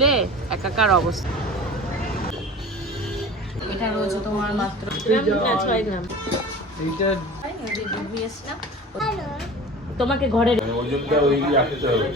লে একাকার অবস্থা। এটা রয়েছে তোমার মাত্র ছয় গ্রাম এইটা তোমাকে ঘরে ওজনটা ওই রাখতে হবে।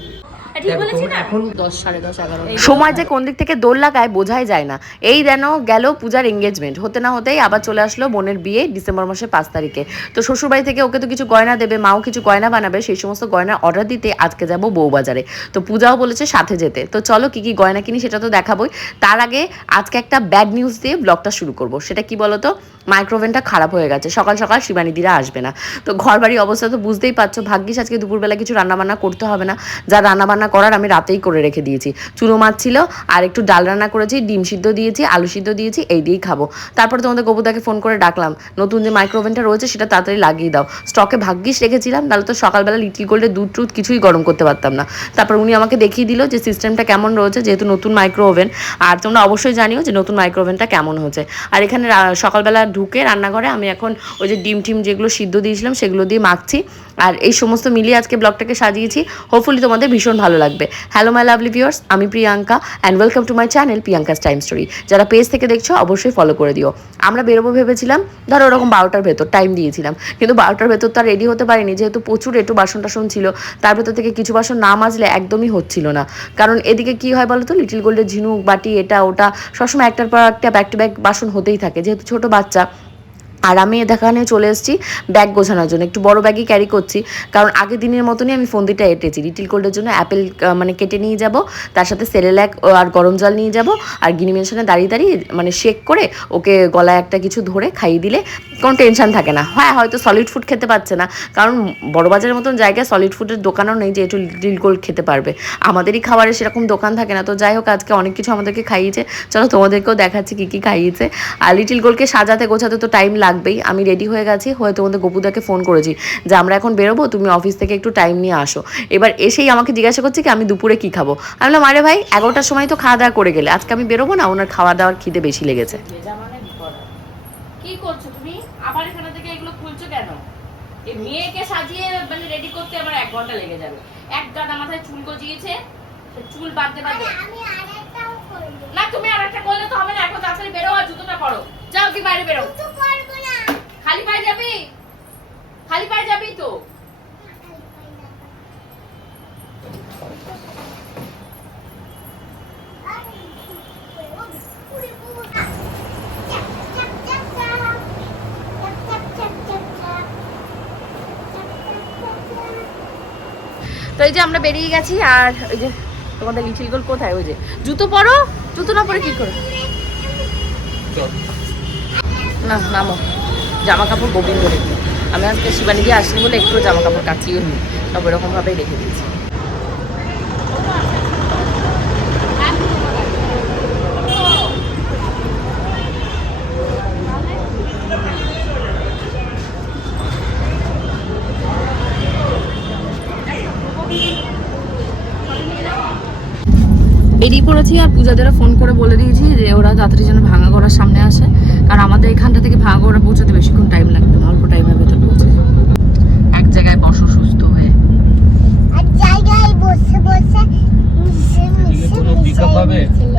সময় যে কোন দিক থেকে দোল লাগায় বোঝাই যায় না। এই যেন গেল পূজার এঙ্গেজমেন্ট হতে না হতেই আবার চলে আসলো বোনের বিয়ে ডিসেম্বর মাসের পাঁচ তারিখে। তো শ্বশুরবাড়ি থেকে ওকে তো কিছু গয়না দেবে মাও কিছু গয়না বানাবে সেই সমস্ত গয়না অর্ডার দিতে আজকে যাব বউবাজারে। তো পূজাও বলেছে সাথে যেতে। তো চলো কি কি গয়না কিনি সেটা তো দেখাবোই। তার আগে আজকে একটা ব্যাড নিউজ দিয়ে ব্লগটা শুরু করব। সেটা কি বলতো? মাইক্রোওভেনটা খারাপ হয়ে গেছে। সকাল সকাল শিবানীদিরা আসবে না। তো ঘর বাড়ির অবস্থা তো বুঝতেই পারছ। ভাগ্যিস আজকে দুপুরবেলা কিছু রান্নাবান্না করতে হবে না। যা রান্নাবান্না করার আমি রাতেই করে রেখে দিয়েছি। চুনো মাছ ছিল, আর একটু ডাল রান্না করেছি, ডিম সিদ্ধ দিয়েছি, আলু সিদ্ধ দিয়েছি, এই দিয়েই খাব। তারপর তোমাদের গোবুদাকে ফোন করে ডাকলাম, নতুন যে মাইক্রোওভেনটা রয়েছে, সেটা তাড়াতাড়ি লাগিয়ে দাও। স্টকে ভাগ্যিস রেখেছিলাম তাহলে তো সকালবেলা লিটল গোল্ডের দুধ টুধ কিছুই গরম করতে পারতাম না। তারপর উনি আমাকে দেখিয়ে দিল যে সিস্টেমটা কেমন রয়েছে, যেহেতু নতুন মাইক্রো ওভেন আর তোমরা অবশ্যই জানিও যে নতুন মাইক্রো ওভেনটা কেমন হয়েছে। আর এখানে সকালবেলা ঢুকে রান্নাঘরে আমি এখন ওই যে ডিম টিম যেগুলো সিদ্ধ দিয়েছিলাম, সেগুলো দিয়ে মাখছি। আর এই সমস্ত মিলিয়ে আজকে ব্লগটাকে সাজিয়েছি। হোপফুলি তোমাদের ভীষণ ভালো লাগবে। হ্যালো মাই লাভলি ভিউয়ার্স আমি Priyanka and welcome to my channel Priyanka's time story যারা পেজ থেকে দেখছ, অবশ্যই ফলো করে দিও। আমরা বেরোবো ভেবেছিলাম, ধরো ওরকম বারোটার ভেতর টাইম দিয়েছিলাম। কিন্তু বারোটার ভেতর তো আর রেডি হতে পারিনি, যেহেতু প্রচুর একটু বাসন টাসন ছিল, তার ভেতর থেকে কিছু বাসন না মাজলে একদমই হচ্ছিল না। কারণ এদিকে কি হয় বলো তো লিটিল গোল্ডের ঝিনুক, বাটি, এটা, ওটা, সবসময় একটার পর একটা ব্যাক টু ব্যাক বাসন হতেই থাকে। যেহেতু ছোট বাচ্চা আর আমি দেখানে চলে এসেছি ব্যাগ গোছানোর জন্য। একটু বড় ব্যাগই ক্যারি করছি। কারণ আগের দিনের মতনই আমি ফন্দিটা এঁটেছি। লিটিল কোল্ডের জন্য অ্যাপেল মানে কেটে নিয়ে যাব, তার সাথে সেরেল্যাক আর গরম জল নিয়ে যাব, আর গিনি মেনশনে দাঁড়িয়ে দাঁড়িয়ে মানে শেক করে ওকে গলায় একটা কিছু ধরে খাইয়ে দিলে কোনো টেনশন থাকে না। হ্যাঁ হয়তো সলিড ফুড খেতে পারছে না। কারণ বড় বাজারের মতন জায়গায় সলিড ফুডের দোকানও নেই যে একটু লিটিল গোল্ড খেতে পারবে। আমাদেরই খাবারের সেরকম দোকান থাকে না। তো যাই হোক, আজকে অনেক কিছু আমাদেরকে খাইয়েছে। চলো তোমাদেরকেও দেখাচ্ছি কী কী খাইয়েছে। আর লিটিল গোল্ডকে সাজাতে গোছাতে তো টাইম লাগবেই আমি রেডি হয়ে গেছি হয়ে তোমাদের গপুদাকে ফোন করেছি যে আমরা এখন বেরোবো তুমি অফিস থেকে একটু টাইম নিয়ে আসো। এবার এসেই আমাকে জিজ্ঞাসা করছে কি আমি দুপুরে কি খাব? আমি বললাম আরে ভাই এগারোটার সময় তো খাওয়া দাওয়া করে গেলে। আজকে আমি বেরোবো না ওনার খাওয়া দাওয়ার খিদে বেশি লেগেছে। কি করছ তুমি? আবার এখানে থেকে এগুলো খুলছো কেন? মেয়েকে সাজিয়ে মানে রেডি করতে আমার এক ঘণ্টা লেগে যাবে। এক গাদা মাথায় চুল গজিয়েছে চুল বাঁধতে বাঁধতে না তুমি আর একটা করলে তো হবে না এখন তাড়াতাড়ি বেরো আর জুতোটা পরো। যাও কি বাইরে বেরো? খালি পায়ে যাবি? খালি পায়ে যাবি তো? তো এই যে আমরা বেরিয়ে গেছি আর ওই যে তোমাদের লিটিল গোল কোথায়? ওই যে জুতো পরো জুতো না পরে কি করে? না, নামো। জামা কাপড় গোবিন্দ রেখে আমি আজকে শিবানী দিয়ে আসিনি বলে একটু জামা কাপড় কাচিও নি। সব এরকম ভাবেই রেখে দিয়েছি। বেরিয়ে পড়েছি আর পূজাদেরা ফোন করে বলে দিয়েছি যে ওরা তাড়াতাড়ি যেন ভাঙা গড়ার সামনে আসে। কারণ আমাদের এখানটা থেকে ভাঙা গড়া পৌঁছাতে বেশিক্ষণ টাইম লাগবে না অল্প টাইমের ভেতর পৌঁছে এক জায়গায় বসো সুস্থ হয়ে। আর জায়গায় বসে বসে?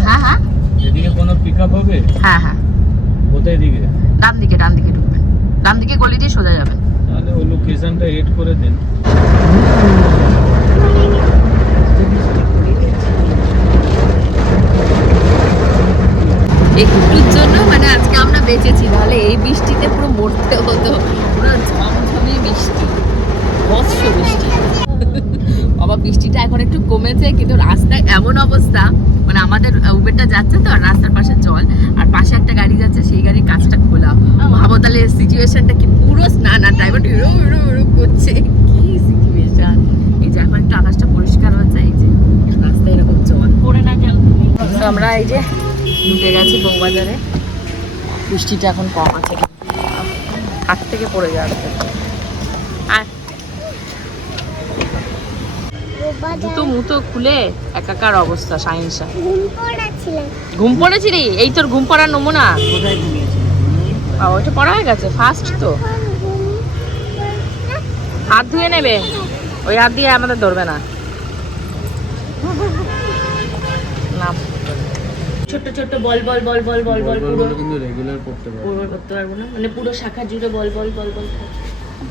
হ্যাঁ হ্যাঁ। এদিকে কোনো পিক আপ হবে? হ্যাঁ হ্যাঁ। কোথায় দিকে? ডান দিকে ডান দিকে ঢুকবেন ডান দিকে গলি দিয়ে সোজা যাবেন তাহলে ওই লোকেশনটা এড করে দিন। একটুর জন্য মানে আজকে আমরা বেঁচেছি নাহলে এই বৃষ্টিতে পুরো মরতে হতো। পুরো ঝমঝমে বৃষ্টি বৎস বৃষ্টি। বাবা বৃষ্টিটা এখন একটু কমেছে কিন্তু রাস্তায় এমন অবস্থা মানে আমাদের উবেরটা যাচ্ছে তো আর রাস্তার পাশে জল আর পাশে একটা গাড়ি যাচ্ছে সেই গাড়ির কাজটা খোলা। ভাবো তাহলে সিচুয়েশনটা কি পুরো স্নান আর ড্রাইভার হিরো হিরো হিরো করছে। কি সিচুয়েশন এই যে এখন একটু আকাশটা পরিষ্কার হচ্ছে এই যে রাস্তায় এরকম জল। পড়ে না গেল আমরা এই যে ঢুকে গেছি বউবাজারে বৃষ্টিটা এখন কম আছে হাত থেকে পড়ে যাবে আর জুতো মুতো খুলে একাকার অবস্থা সাইন্সা ঘুম পড়েছিলি। এই তোর ঘুম পড়ার নমুনা? ওইটা পড়া হয়ে গেছে ফার্স্ট তো। হাত ধুয়ে নেবে। ওই হাত দিয়ে আমাদের ধরবে না। ছোট্ট ছোট্ট বল বল বল বল বল বল পুরো বলগুলো কিন্তু রেগুলার করতে পারবে। পুরো করতে পারব না? মানে পুরো শাখা জুড়ে বল বল বল বল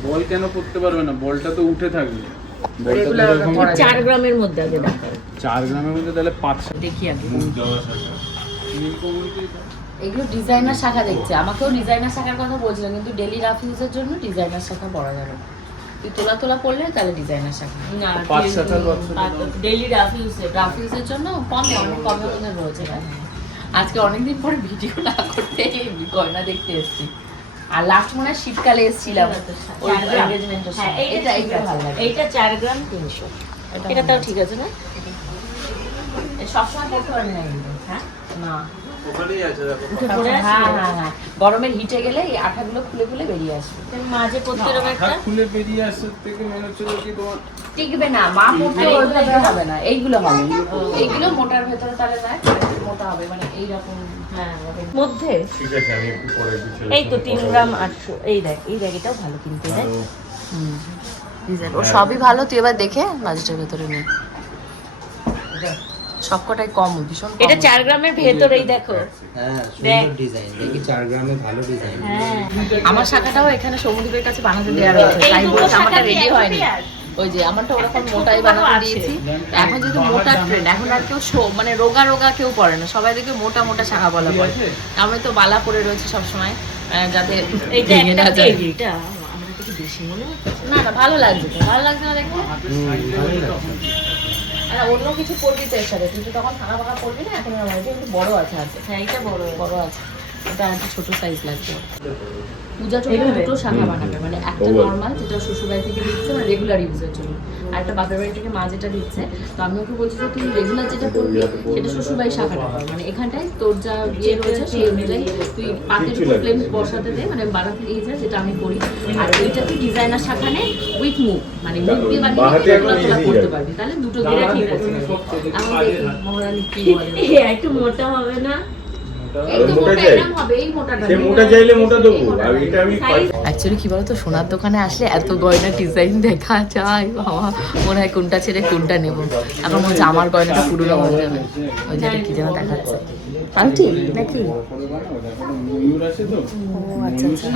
বল কেন করতে পারবে না? বলটা তো উঠে থাকবে। চার গ্রামের মধ্যে আগে দেখা চার গ্রামের মধ্যে তাহলে পাঁচ দেখি আগে। এগুলো ডিজাইনার শাখা দেখছে। আমাকেও ডিজাইনার শাখার কথা বলছিল কিন্তু ডেলি রাফ ইউজের জন্য ডিজাইনার শাখা পড়া যাবে না। তুই তোলা তোলা পড়লে তাহলে ডিজাইনার শাখা। না ডেলি রাফ ইউজের রাফ ইউজের জন্য কমে অনেক কমে রয়েছে। আজকে অনেকদিন পরে ভিডিও না করতে গয়না দেখতে এসেছি। আর লাস্ট মনে হয় শীতকালে এসেছিলাম সময়। এটা এটা ভালো লাগে এইটা চার গ্রাম তিনশো। এটা তাও ঠিক আছে না? সবসময় পড়তে পারেন না। হ্যাঁ? না। হ্যাঁ হ্যাঁ হ্যাঁ। গরমের হিটে গেলে এই আঠাগুলো খুলে খুলে বেরিয়ে আসবে। মাঝে পড়তে এরকম একটা? খুলে বেরিয়ে আসার থেকে মনে হচ্ছিল কি তোমার টিকবে না মা পড়তে ওইভাবে হবে না এইগুলো হবে। এইগুলো মোটার ভেতরে তাহলে দেখ মোটা হবে মানে এইরকম। হ্যাঁ মধ্যে? ঠিক আছে আমি একটু পরে এই তো তিন গ্রাম আটশো এই দেখ এই দেখ এটাও ভালো কিনতে দেখ। ডিজাইন ও সবই ভালো তুই এবার দেখে বাজেটের ভেতরে নে। সবকটাই কম ভীষণ কম। এটা চার গ্রামের ভেতরেই দেখো। হ্যাঁ সুন্দর ডিজাইন দেখি চার গ্রামে ভালো ডিজাইন হ্যাঁ। আমার শাখাটাও এখানে সমুদ্রের কাছে বানাতে দেওয়া রয়েছে তাই বলছে আমারটা রেডি হয়নি। ওই যে আমারটা ওরকম মোটাই বানাতে দিয়েছি। এখন যেহেতু মোটা ট্রেন্ড এখন আর কেউ শো মানে রোগা রোগা কেউ পরে না সবাই দেখে মোটা মোটা শাখা বলা পড়ে আমি তো বালা পরে রয়েছে সবসময় যাতে এইটা ভেঙে একটা না যায়। এই যে এটা আমার থেকে বেশি মনে হচ্ছে। না না ভালো লাগছে ভালো লাগছে না দেখতে? আর অন্য কিছু করবি তো এর সাথে তুই তো তখন ফাঁকা ফাঁকা করবি না এখন একটু বড় আছে আছে। হ্যাঁ এইটা বড়। বড় আছে। এটা একটু ছোট সাইজ লাগবে। পূজা দুটো শাখা বানাবে মানে একটা নর্মাল যেটা শ্বশুরবাড়ি থেকে দিচ্ছে মানে রেগুলার ইউজের জন্য। আর একটা বাপের বাড়ি থেকে মা যেটা দিচ্ছে তো আমি ওকে বলছি যে তুই রেগুলার যেটা করবি সেটা শ্বশুরবাড়ি শাখাটা কর মানে এখানটায় তোর যা ইয়ে রয়েছে সেই অনুযায়ী তুই পাতের উপর ফ্লেম বসাতে দে মানে বানাতে দিয়ে যা যেটা আমি করি। আর এইটা তুই ডিজাইনার শাখা নে উইথ মুখ মানে মুখ দিয়ে বানিয়ে তোলা তোলা করতে পারবি। তাহলে দুটো দিলে ঠিক আছে আমি দেখি মহারানী কি বলে? একটু মোটা হবে না? অ্যাকচুয়ালি কি বলতো সোনার দোকানে আসলে এত গয়না ডিজাইন দেখা যায় বাবা। মনে হয় কোনটা ছেড়ে কোনটা নেব। এখন মনে হচ্ছে আমার গয়নাটা পুরনো হয়ে যাবে। ওই যেটা কি যেন দেখাচ্ছে। নাকি?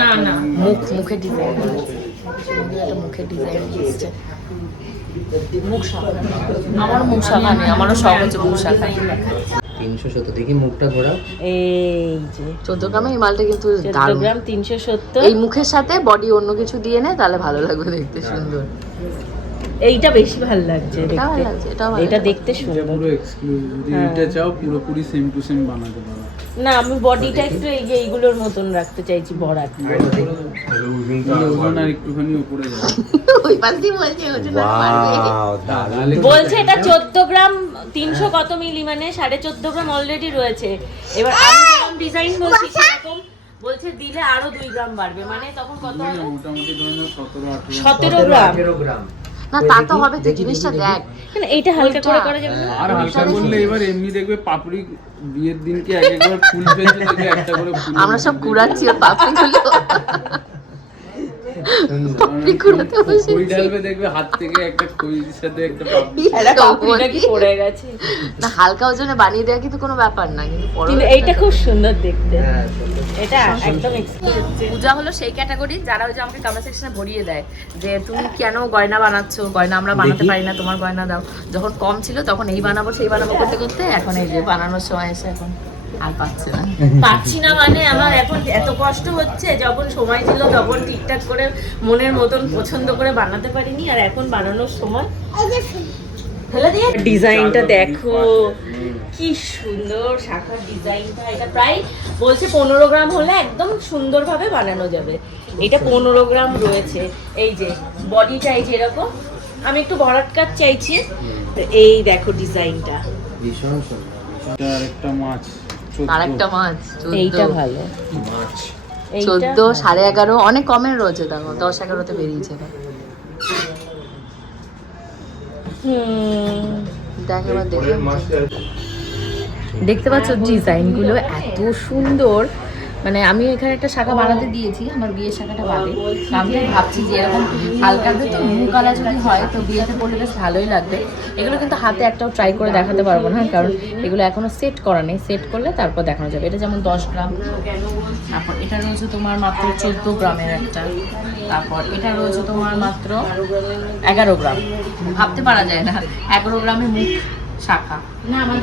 না না। মুখ মুখের ডিজাইন একটা মুখের ডিজাইন এসছে। মুখ শাখা। আমার মুখ শাখা নেই আমারও শখ হচ্ছে মুখ শাখা। তিনশো সত্তর। দেখি মুখটা ঘোরা এই যে। চোদ্দ গ্রামে এই মালটা কিন্তু চোদ্দ দারুণ। গ্রাম তিনশো সত্তর। এই মুখের সাথে বডি অন্য কিছু দিয়ে নে তাহলে ভালো লাগবে দেখতে সুন্দর। এইটা বেশি ভালো লাগছে দেখতে। এটা দেখতে সুন্দর। পুরো এক্সক্লুসিভ যদি হ্যাঁ। এটা চাও পুরোপুরি সেম টু সেম বানাতে পারো। না আমি বডিটা একটু এই যে এইগুলোর মতন রাখতে চাইছি একটুখানি ওই পাশ দিয়ে। বলছে ওজন বলছে এটা চোদ্দ গ্রাম তিনশো কত মিলি মানে সাড়ে চোদ্দ গ্রাম অলরেডি রয়েছে। এবার আমি যেরকম ডিজাইন বলছি সেরকম বলছে দিলে আরও দুই গ্রাম বাড়বে মানে তখন কত হবে? মোটামুটি সতেরো আঠেরো। সতেরো গ্রাম। না তা তো হবে তুই জিনিসটা দেখ না, এইটা হালকা করে করা যাবে না? আর হালকা করলে এবার এমনি দেখবে পাপড়ি বিয়ের দিনকে এক একবার ফুল পেয়েছে একটা করে ফুল আমরা সব কুড়াচ্ছি আর পাপড়ি গুলো পাপড়ি কুড়াতে বসে খই ঢালবে দেখবে হাত থেকে একটা খইর সাথে একটা পাপড়ি একটা পাপড়িটা কি পড়ে গেছে না হালকা ওজনে বানিয়ে দেওয়া কিন্তু কোনো ব্যাপার না কিন্তু এইটা খুব সুন্দর দেখতে। হ্যাঁ এটা একদম পূজা হলো সেই ক্যাটাগরি যারা ওই যে আমাকে কমেন্ট সেকশনে ভরিয়ে দেয় যে তুমি কেন গয়না বানাচ্ছো? গয়না আমরা বানাতে পারি না তোমার গয়না দাও। যখন কম ছিল তখন এই বানাবো সেই বানাবো করতে করতে এখন এই যে বানানোর সময় এসে এখন আর পাচ্ছে না। পাচ্ছি না মানে আমার এখন এত কষ্ট হচ্ছে যখন সময় ছিল তখন ঠিকঠাক করে মনের মতন পছন্দ করে বানাতে পারিনি আর এখন বানানোর সময়। ফেলে দিয়ে ডিজাইনটা দেখো কি সুন্দর শাখার ডিজাইনটা। এটা প্রায় বলছে পনেরো গ্রাম হলে একদম সুন্দরভাবে বানানো যাবে। এটা পনেরো গ্রাম রয়েছে। এই যে বডিটা এই যে এরকম। আমি একটু ভরাট কাজ চাইছি। তো এই দেখো ডিজাইনটা। ভীষণ সুন্দর আরেকটা মাছ। আর একটা মাছ এইটা ভালো। মাছ? চোদ্দ সাড়ে এগারো অনেক কমের রয়েছে দেখো দশ এগারোতে বেরিয়েছে দেখ এবার দেখে। দেখতে পাচ্ছ ডিজাইনগুলো এত সুন্দর। মানে আমি এখানে একটা শাখা বানাতে দিয়েছি, আমার বিয়ের শাখাটা বাদে। আমি ভাবছি যে এরকম হালকা তো ব্লু কালার যদি হয়, তো বিয়েতে পড়লে বেশ ভালোই লাগবে। এগুলো কিন্তু হাতে একটাও ট্রাই করে দেখাতে পারব না, কারণ এগুলো এখনও সেট করা নেই। সেট করলে তারপর দেখানো যাবে। এটা যেমন দশ গ্রাম, তারপর এটা রয়েছে তোমার মাত্র চোদ্দ গ্রামের একটা। তারপর এটা রয়েছে তোমার মাত্র এগারো গ্রাম। ভাবতে পারা যায় না, এগারো গ্রামের মুখ শাখা।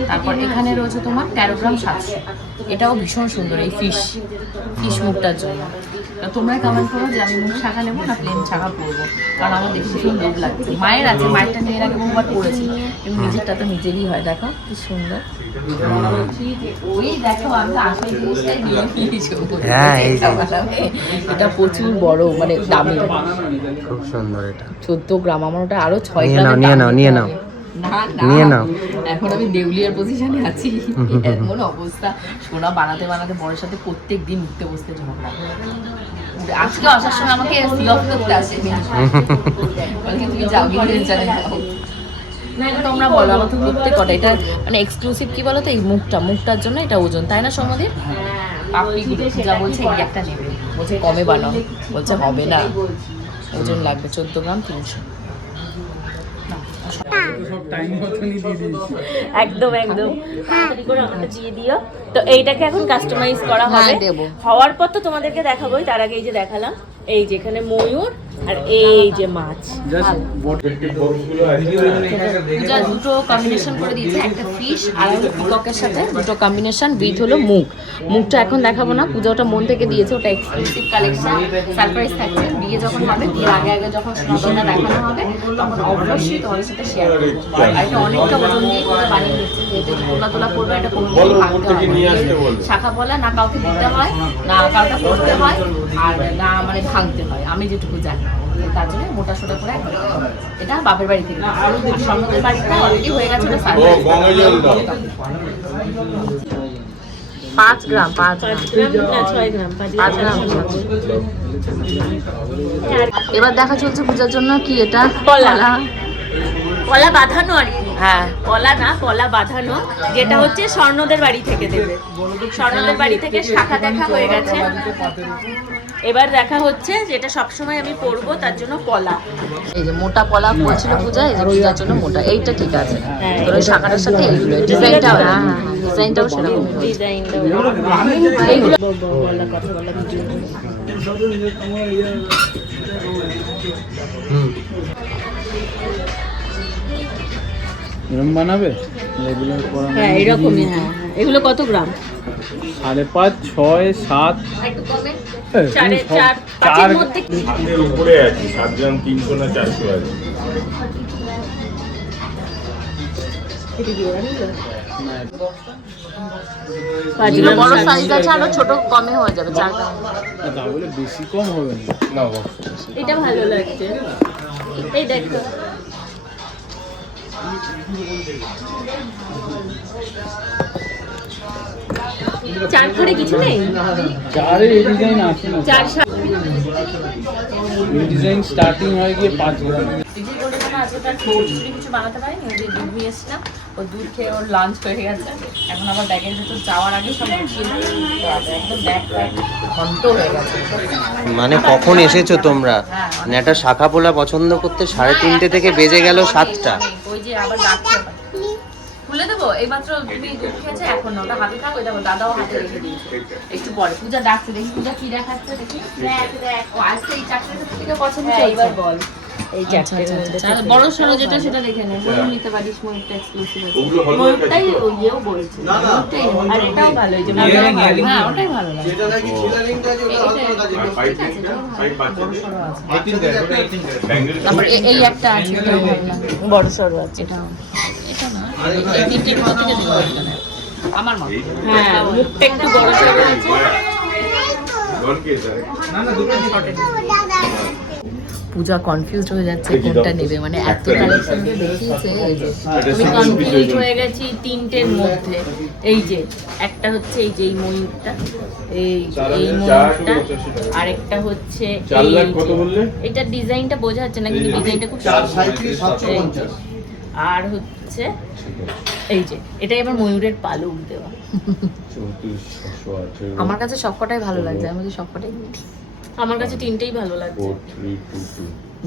তারপর এখানে রয়েছে তোমার তেরো গ্রাম সাতশো। এটাও ভীষণ সুন্দর এই ফিশ ফিশ মুখটার জন্য। তোমরা কমেন্ট করো যে আমি মুখ শাখা নেব না প্লেন শাখা পরবো কারণ আমার দেখে ভীষণ লোভ লাগছে। মায়ের আছে মায়েরটা নিয়ে আগে বহুবার পড়েছি কিন্তু নিজেরটা তো নিজেরই হয় দেখো কি সুন্দর। ওই দেখো আমি আসল জিনিসটাই হ্যাঁ, এটা প্রচুর বড় মানে দামি। খুব সুন্দর এটা। চোদ্দ গ্রাম আমার ওটা আরও ছয় গ্রাম নিয়ে নাও, নিয়ে নাও। না না। নিয়ে নাও। এখন আমি দেউলিয়ার পজিশনে আছি। এমন অবস্থা। সোনা বানাতে বানাতে বড়ের সাথে প্রত্যেক দিন উঠতে বসতে ঝগড়া। আজকে আসার সময় আমাকে সিলফ করতে আসে তুমি যাও গিয়ে টেনশনে না এটা তোমরা বলো আমার তো প্রত্যেক কটা? এটা মানে এক্সক্লুসিভ কি বলো তো এই মুখটা মুখটার জন্য এটা ওজন। তাই না সমদীপ আপনি যা বলছে এই একটা নেবে। বলছে কমে বানাও? বলছে হবে না। ওজন লাগবে চোদ্দ গ্রাম তিনশো সব টাইম মতনই দিয়ে দিয়েছি একদম একদম। তাড়াতাড়ি করে আমাকে দিয়ে দিও। তো এইটাকে এখন কাস্টমাইজ করা হ্যাঁ, হবে। হওয়ার পর তো তোমাদেরকে দেখাবোই তার আগে এই যে দেখালাম। এই যেখানে ময়ূর আর এই যে মাছ জাস্ট পূজা দুটো কম্বিনেশন করে দিয়েছে একটা ফিশ আর পিককের সাথে। দুটো কম্বিনেশন উইথ হলো মুখ মুখটা এখন দেখাবো না পূজা ওটা মন থেকে দিয়েছে ওটা এক্সক্লুসিভ কালেকশন সারপ্রাইজ থাকছে বিয়ে যখন হবে বিয়ের আগে আগে যখন সোনাগয়না দেখানো হবে তখন অবশ্যই তোমাদের সাথে শেয়ার করব। আর এটা অনেকটা ওজন দিয়ে পূজা বানিয়ে দিচ্ছে যেহেতু তোলা তোলা করবে এটা কোনো। আসতে বলো। শাখা বলা না কাউকে দিতে হয় না কাউকে পড়তে হয় আর না মানে ভাঙতে হয়। আমি যেটুকু জানি। তার জন্য মোটা সোটা করে। এটা বাপের বাড়ি থেকে। আর স্বর্ণদের বাড়িতে অলরেডি হয়ে গেছে ওটা পাঁচ গ্রাম পাঁচ পাঁচ গ্রাম। না ছয় গ্রাম পাঁচ পাঁচ গ্রাম। এবার দেখা চলছে পূজার জন্য কি এটা? কলা। কলা বাঁধানো আর কি। হ্যাঁ। কলা না কলা বাঁধানো যেটা হচ্ছে স্বর্ণদের বাড়ি থেকে দেবে। স্বর্ণদের বাড়ি থেকে শাখা দেখা হয়ে গেছে। এবার দেখা হচ্ছে যেটা সবসময় আমি পরবো তার জন্য কলা এই যে মোটা পলা পড়ছিল পূজা এই যে পূজার জন্য মোটা। এইটা ঠিক আছে। হ্যাঁ, তোর ওই শাখাটার সাথে এইগুলো ডিজাইনটাও হ্যাঁ ডিজাইনটাও সেরকম ডিজাইনটা বলা কথা বলা এরকম বানাবে? হ্যাঁ এরকমই হ্যাঁ এগুলো কত গ্রাম? সাড়ে পাঁচ ছয় সাত। এই, চারে সব- চার চার পাঁচের মধ্যে হাতের উপরে আছে সাত গ্রাম তিনশো না চারশো আছে। বড় সাইজ আছে আরও ছোট কমে হয়ে যাবে চার বলে বেশি কম হবে না। না এটা ভালো লাগছে। এই দেখো। চার ঘরে কিছু নেই? চারে এই ডিজাইন আছে না। চার এই ডিজাইন স্টার্টিং হয় গিয়ে পাঁচ আজকে তার খিচুড়ি কিছু বানাতে পারিনি। ওই যে দুধ নিয়ে এসেছিলাম ও দুধ খেয়ে ওর লাঞ্চ হয়ে গেছে। এখন আবার ব্যাগের ভেতর যাওয়ার আগে সব গুছিয়ে একদম ব্যাগ ব্যাগ ঘন্ট হয়ে গেছে। মানে কখন এসেছ তোমরা? মানে একটা শাখা পোলা পছন্দ করতে সাড়ে তিনটে থেকে বেজে গেল সাতটা। ওই যে আবার দেবো এইমাত্র তুমি দুধ খেয়েছে এখন না ওটা হাতে থাকো দেখো দাদাও হাতে রেখে দিয়েছে। একটু পরে। পূজা ডাকছে দেখি পূজা কি দেখাচ্ছে দেখি। ও আজকে এই চাকরিটা থেকে পছন্দ হ্যাঁ, এইবার বল। এই আচ্ছা আচ্ছা আচ্ছা। বড় সরো যেটা সেটা দেখে নে। ময়ূর নিতে পারিস ময়ূরটা এক্সক্লুসিভ আছে। ময়ূরটাই ও ইয়েও বলছে আর এটাও ভালো এই যে হ্যাঁ, ওটাই ভালো। ব্যাঙ্গেল তারপর এই একটা আছে বড় সড়ো আছে। এটা আমার মা। হ্যাঁ মুখটা একটু বড় সড়ো আছে? পূজা কনফিউজড হয়ে যাচ্ছে কোনটা নেবে? মানে এত কালেকশন দেখিয়েছে এই যে। আমি কনফিউজ হয়ে গেছি তিনটের মধ্যে। এই যে একটা হচ্ছে এই যে এই ময়ূরটা এই এই ময়ূরটা। আরেকটা হচ্ছে চার এই কত বললে? এটা ডিজাইনটা বোঝা যাচ্ছে না কিন্তু ডিজাইনটা খুব। আর হচ্ছে হচ্ছে এই যে এটাই আবার ময়ূরের পালক দেওয়া। আমার কাছে সবকটাই ভালো লাগছে আমি বলছি সবকটাই। আমার কাছে তিনটেই ভালো লাগছে।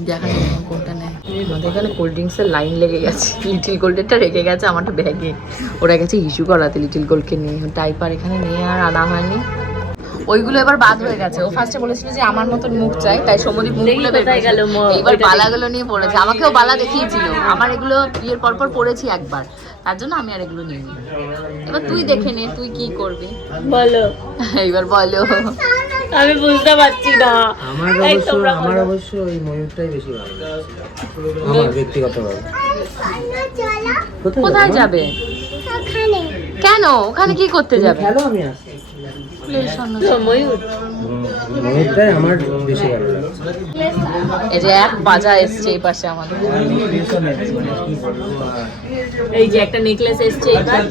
দেখা যাবে কোনটা নেয়। আমাদের এখানে কোল্ড ড্রিঙ্কসের লাইন লেগে গেছে। লিটিল গোল্ডেরটা রেখে গেছে আমারটা ব্যাগে ওরা গেছে ইস্যু করাতে লিটিল গোল্ডকে নিয়ে। টাইপার এখানে নিয়ে আর আনা হয়নি। ওইগুলো এবার বাদ হয়ে গেছে। ও ফার্স্টে বলেছিল যে আমার মতন মুখ চাই তাই সমদীপ মুখ দেখি খুলে বের কোথায় গেল ওইটা বালাগুলো নিয়ে পড়েছে। আমাকেও বালা দেখিয়েছিল। আমার এগুলো বিয়ের পর পর পড়েছি একবার। তার জন্য আমি আর এগুলো নিইনি। এবার তুই দেখে নে তুই কি করবি? বলো। এইবার বলো। আমি বুঝতে পারছি না। আমার অবশ্য আমার অবশ্য ওই ময়ূরটাই বেশি ভালো আমার ব্যক্তিগতভাবে কোথায় যাবে? কেন? ওখানে কি করতে যাবে? খেলো আমি আসছি ময়ূরটাই আমার বেশি ভালো এই যে এক বাজা এসছে এই পাশে আমাদের। এই যে একটা নেকলেস এসছে এইবার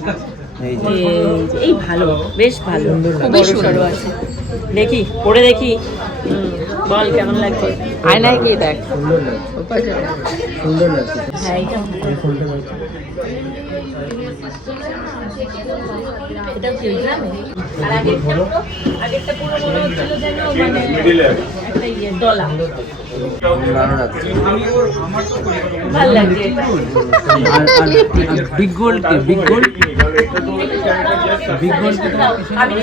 এই ভালো বেশ ভালো। খুবই বড় সুন্দর আছে। দেখি পরে দেখি। বল কেমন লাগছে? আয়নায় গিয়ে দেখ। সুন্দর লাগছে। সুন্দর লাগছে। হ্যাঁ লাগছে কি গ্রামে? আর আগেরটা পুরো আগেরটা পুরো মনে হচ্ছিল যেন মানে একটা ইয়ে ডলা ভালো লাগছে ভালো লাগছে বিগ গোল্ড বিগ গোল্ড আমি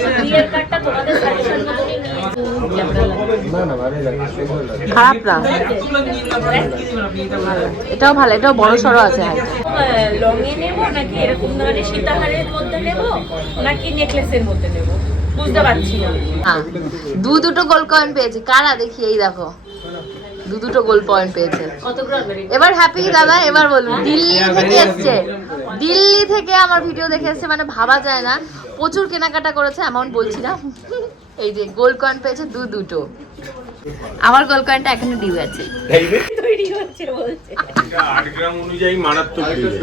কার্ডটা তোমাদের সাজেশন মতনই নিয়েছি খারাপ না। এটাও ভালো এটাও বড় সড়ো আছে লংয়ে নেব নাকি এরকম ধরনের সীতাহারের মধ্যে নেব নাকি নেকলেসের মধ্যে নেব? বুঝতে পারছি না। হ্যাঁ দু দুটো গোল কয়েন পেয়েছে। কারা দেখি এই দেখো। দু দুটো গোল পয়েন্ট পেয়েছে? এবার হ্যাপি দাদা এবার বলুন। দিল্লি থেকে এসছে। দিল্লি থেকে আমার ভিডিও দেখে এসছে মানে ভাবা যায় না। প্রচুর কেনাকাটা করেছে অ্যামাউন্ট বলছি না। এই যে গোল্ড কয়েন পেয়েছে দু দুটো। আমার গোল্ড কয়েনটা এখনও ডিউ আছে।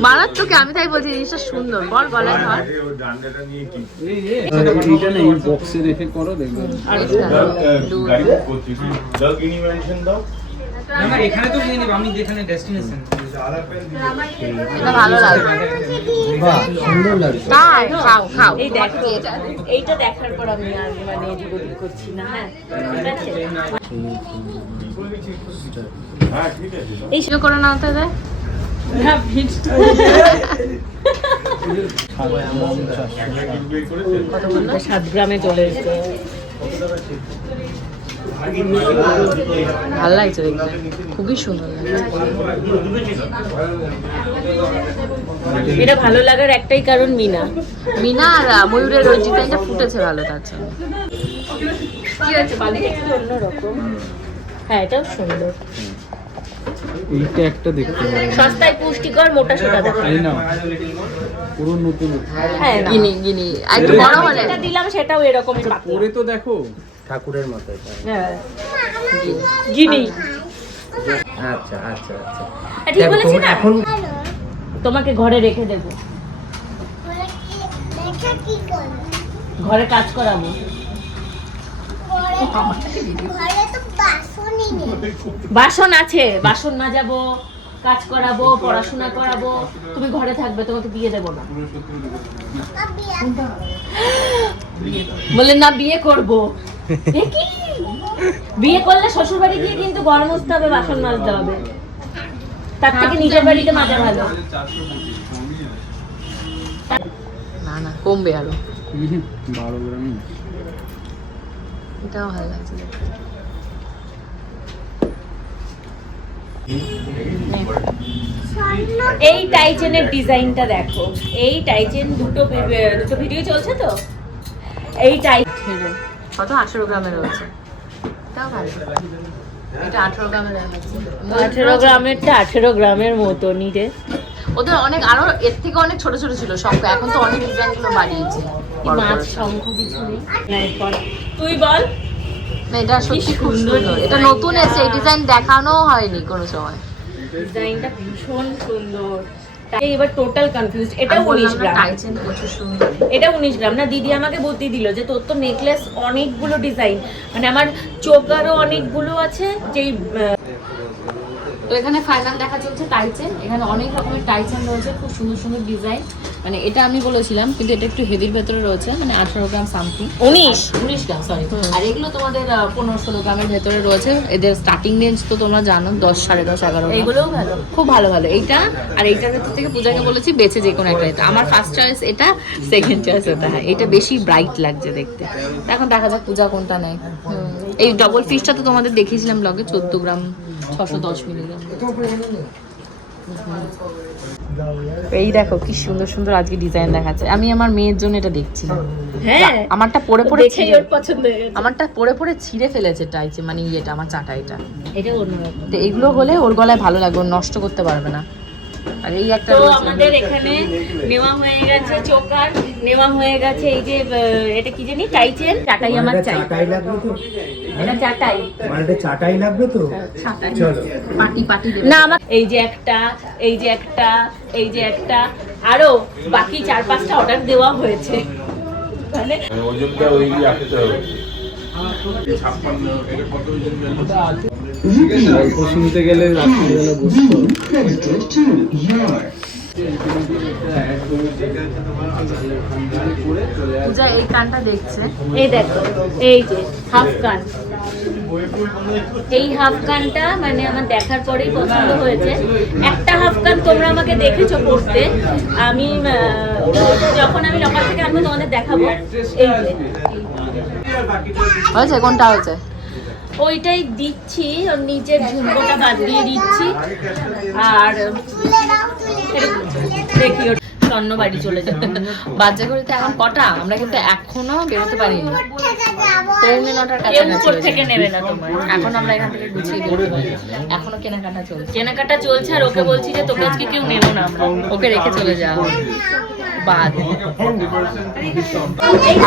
মারাত্মক আমি তাই বলছি জিনিসটা সুন্দর। বল গলায় ধর আরে ওই ডান্ডাটা নিয়ে কি এই যে এইটা না এই বক্সে রেখে করো দেখবে এখানে তো নিয়ে নিব আমি যেখানে ডেস্টিনেশন এটা ভালো লাগবে বাহ সুন্দর লাগছে। তাই? খাও খাও। এই তোমার দেখো কি এটা? এইটা দেখার পর আমি আর মানে এদিক ওদিক করছি না হ্যাঁ? হ্যাঁ। এই শুরু করে নাও তো। দে বের করেছেন? সাত গ্রামে চলে এসছে। ভালো লাগছে দেখতে। খুবই সুন্দর লাগছে। এটা ভালো লাগার একটাই কারণ মিনা। মিনা আর ময়ূরের ওই ডিজাইনটা ফুটেছে ভালো তার জন্য কি হচ্ছে বালিটা একটু অন্যরকম। হ্যাঁ এটাও সুন্দর। এইটা একটা দেখতে সস্তায় পুষ্টিকর মোটা সোটা দেখো। না পুরো নতুন। হ্যাঁ গিনি গিনি। আর একটু বড় হলে। যেটা দিলাম সেটাও এরকমই পরে তো দেখো। ঠাকুরের মতো হ্যাঁ। গিনি। আচ্ছা আচ্ছা আচ্ছা। ঠিক বলেছি না? এখন তোমাকে ঘরে রেখে দেবো। বলে কি দেখা কি করবে ঘরে কাজ করাবো। ঘরে ঘরে তো বাসনই নেই বাসন আছে বাসন মাজাবো কাজ করাবো পড়াশোনা করাবো। তুমি ঘরে থাকবে তোমাকে বিয়ে দেবো না। বলে না বিয়ে করব? বিয়ে করলে শ্বশুর বাড়ি গিয়ে কিন্তু গরম মুছতে হবে বাসন মাজতে হবে। তার থেকে নিজের বাড়িতে মাজা ভালো। না না কমবে আরও। বারো গ্রামই এটাও ভালো লাগছে এই টাইচেনের ডিজাইনটা দেখো। এই টাইচেন দুটো দুটো ভিডিও চলছে তো? এই টাই ছেড়ে। কত আঠেরো গ্রামের রয়েছে? এটাও ভালো। এটা আঠেরো গ্রামের আছে আঠেরো গ্রামেরটা আঠেরো গ্রামের মতনই রে। ওদের অনেক আরও এর থেকে অনেক ছোট ছোট ছিল সব এখন তো অনেক ডিজাইনগুলো বাড়িয়েছে। বড় মাছ শঙ্খ কিছু নেই। তুই বল। এটা সত্যি খুব সুন্দর এটা নতুন এসে এই ডিজাইন দেখানো হয়নি কোনো সময়। ডিজাইনটা ভীষণ সুন্দর। এবার টোটাল কনফিউজ এটা উনিশ গ্রাম। এটা উনিশ গ্রাম। না দিদি আমাকে বুদ্ধি দিল যে তোর তো নেকলেস অনেকগুলো ডিজাইন মানে আমার চোকারও অনেকগুলো আছে যেই তো এখানে ফাইনাল দেখা চলছে টাইচেন এখানে অনেক রকমের টাইচেন রয়েছে খুব সুন্দর সুন্দর ডিজাইন মানে এটা আমি বলেছিলাম কিন্তু এটা একটু হেভির ভেতরে রয়েছে মানে আঠারো গ্রাম সামথিং উনিশ? উনিশ গ্রাম সরি আর এগুলো তোমাদের পনেরো ষোলো গ্রামের ভেতরে রয়েছে। এদের স্টার্টিং রেঞ্জ তো তোমরা জানো দশ সাড়ে দশ এগারো। এগুলোও ভালো। খুব ভালো ভালো। এইটা আর এইটার ভেতর থেকে পূজাকে বলেছি বেছে যে কোনো একটা নিতে। আমার ফার্স্ট চয়েস এটা সেকেন্ড চয়েস এটা। হ্যাঁ এটা বেশি ব্রাইট লাগছে দেখতে। এখন দেখা যাক পূজা কোনটা নেয়। এই ডবল ফিশটা তো তোমাদের দেখিয়েছিলাম ব্লগে চোদ্দ গ্রাম ছশো দশ মিলিগ্রাম। এই দেখো কি সুন্দর সুন্দর আজকে ডিজাইন দেখাচ্ছে। আমি আমার মেয়ের জন্য এটা দেখছি। হ্যাঁ আমারটা পরে পরে ছিঁড়ে পছন্দ আমারটা পরে পরে ছিঁড়ে ফেলেছে টাইছে মানে ইয়েটা আমার চাটা এটা। তো এগুলো হলে ওর গলায় ভালো লাগবে নষ্ট করতে পারবে না। আর এই একটা তো আমাদের এখানে নেওয়া হয়ে গেছে চোকার নেওয়া হয়ে গেছে এই যে এটা কি জানি টাইচেন চাটাই আমার চাই। চাটাই লাগবে তো? এটা চাটাই। মালটা চাটাই লাগবে তো? চলো। পাটি পাটি না আমার এই যে একটা এই যে একটা এই যে একটা আরও বাকি চার পাঁচটা অর্ডার দেওয়া হয়েছে। মানে মানে ওজনটা ওই রাখতে হবে। গল্প শুনতে গেলে রাত্রিবেলা বসতে পূজা এই কানটা দেখছে? এই দেখো এই যে হাফ কান এই হাফ কানটা মানে আমার দেখার পরেই পছন্দ হয়েছে। একটা হাফ কান তোমরা আমাকে দেখেছ পড়তে আমি যখন আমি লকার থেকে আনব তোমাদের দেখাবো। এই যে হয়েছে? কোনটা হয়েছে? ওইটাই দিচ্ছি ওর নিজের ঝুমকোটা বাদ দিয়ে দিচ্ছি। আর দেখি স্বর্ণ বাড়ি চলে যাবে বাচ্চা ঘড়িতে এখন কটা? আমরা কিন্তু এখনও বেরোতে পারিনি। পৌনে নটার কাছাকাছি থেকে নেবে না তোমার। এখন আমরা এখান থেকে গুছিয়ে বেরোতে পারি এখনও কেনাকাটা চলছে। কেনাকাটা চলছে আর ওকে বলছি যে তোকে আজকে কেউ নেব না। আমরা ওকে রেখে চলে যাও বাদ।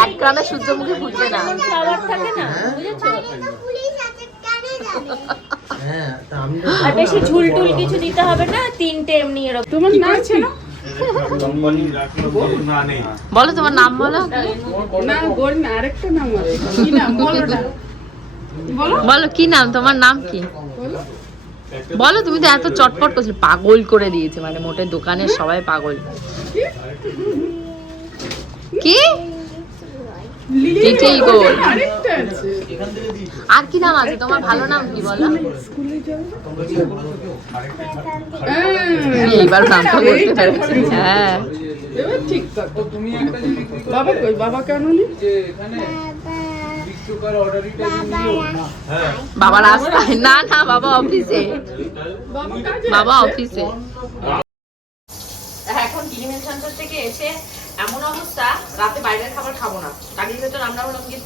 এক গ্রামে সূর্যমুখী ফুটবে না। খাবার থাকে না হ্যাঁ। আমি আর বেশি ঝুল টুল কিছু দিতে হবে না তিনটে এমনি এরকম। তোমার নাম ছিল? বলে তোমার নাম বলো। বলো কি নাম? তোমার নাম কি? বলো। তুমি তো এত চটপট করছিলে। পাগল করে দিয়েছে মানে মোটে দোকানের সবাই পাগল। কি? লিটিল গোল আর কি নাম আছে? তোমার ভালো নাম কি বলো? এইবার নামটা বলতে পেরেছি। হ্যাঁ। বাবা কই? কেন রাস্তায়। না না বাবা অফিসে। বাবা অফিসে। এখন থেকে এসে এমন অবস্থা, রাতে বাইরের খাবার খাব না। গাড়ির ভেতর আমরা বললাম যে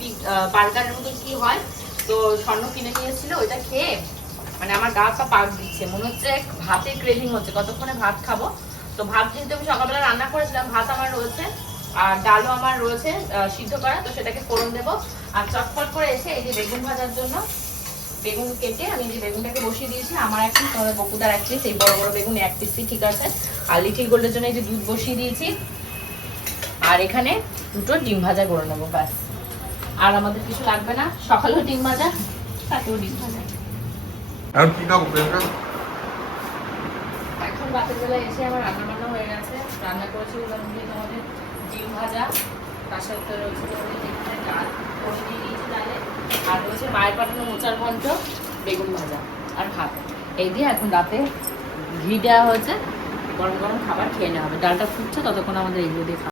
বার্গারের মতো কি হয়? তো স্বর্ণ কিনে নিয়েছিল, ওইটা খেয়ে মানে আমার গা পা পাক দিচ্ছে। মনে হচ্ছে ভাতের ক্রেভিং হচ্ছে। কতক্ষণে ভাত খাব? তো ভাত যেহেতু আমি সকালবেলা রান্না করেছিলাম, ভাত আমার রয়েছে, আর ডালও আমার রয়েছে সিদ্ধ করা। তো সেটাকে ফোড়ন দেবো। আর চটফট করে এসে এই যে বেগুন ভাজার জন্য বেগুন কেটে আমি যে বেগুনটাকে বসিয়ে দিয়েছি। আমার এক পিস তোমাদের বকুদার এক পিস, এই বড় বড় বেগুন এক পিসই ঠিক আছে। আর লিটিল গোল্ডের জন্য এই যে দুধ বসিয়ে দিয়েছি। আর এখানে দুটো ডিম ভাজা করে নেব ব্যাস। আর আমাদের কিছু লাগবে না? সকালেও ডিম ভাজা রাতেও ডিম ভাজা। এখন রাতের বেলায় এসে আমার রান্না বান্না হয়ে গেছে। রান্না করেছি তোমাদের ডিম ভাজা তার সাথে রয়েছে ডাল করে দিয়ে দিয়েছি ডালে। আর রয়েছে মায়ের পাঠানো মোচার ঘন্ট বেগুন ভাজা আর ভাত। এই দিয়ে এখন রাতে ঘি দেওয়া হয়েছে গরম গরম খাবার খেয়ে নেওয়া হবে। ডালটা ফুটছে ততক্ষণ আমাদের এগুলো দিয়ে